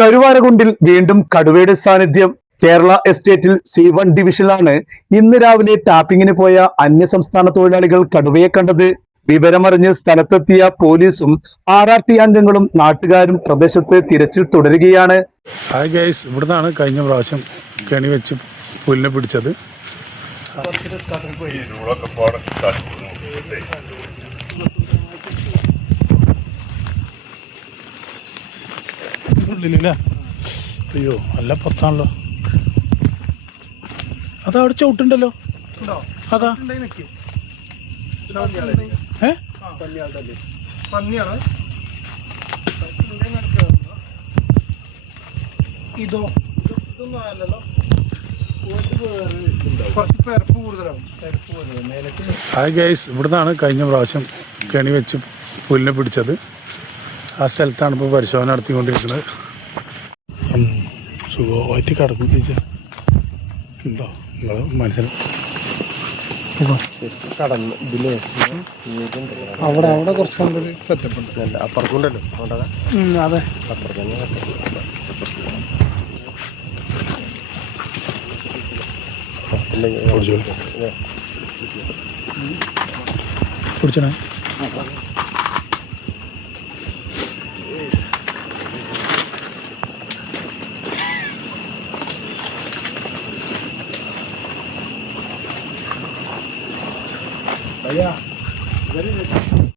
കരുവാരകുണ്ടിൽ വീണ്ടും കടുവയുടെ സാന്നിധ്യം. കേരള എസ്റ്റേറ്റിൽ C1 ഡിവിഷനിലാണ് ഇന്ന് രാവിലെ ടാപ്പിങ്ങിന് പോയ അന്യസംസ്ഥാന തൊഴിലാളികൾ കടുവയെ കണ്ടത്. വിവരമറിഞ്ഞ് സ്ഥലത്തെത്തിയ പോലീസും RRT അംഗങ്ങളും നാട്ടുകാരും പ്രദേശത്ത് തിരച്ചിൽ തുടരുകയാണ്. ഹായ് ഗൈസ്, ഇവിടുന്നാണ് കഴിഞ്ഞ പ്രാവശ്യം കെണി വെച്ച് പുല്ലിനെ പിടിച്ചത്. അയ്യോ, നല്ല പൊത്താണല്ലോ. അതാ അവിടെ ചവിട്ടുണ്ടല്ലോ. അതാ ഇതോ ഹായ് ഗൈസ്, ഇവിടുന്നാണ് കഴിഞ്ഞ പ്രാവശ്യം കെണി വെച്ച് പുല്ലിനെ പിടിച്ചത്. ആ സ്ഥലത്താണ് ഇപ്പോൾ പരിശോധന നടത്തിക്കൊണ്ടിരിക്കുന്നത്. സുഖമായിട്ട് കടക്കുന്നുണ്ടോ നിങ്ങൾ മനസ്സിൽ അവിടെ അവിടെ കുറച്ച് നല്ലൊരു സെറ്റപ്പ് ഉണ്ട്. അപ്പുറത്തുണ്ടല്ലോ. അതെ, പിടിച്ചണേ. അയ്യാ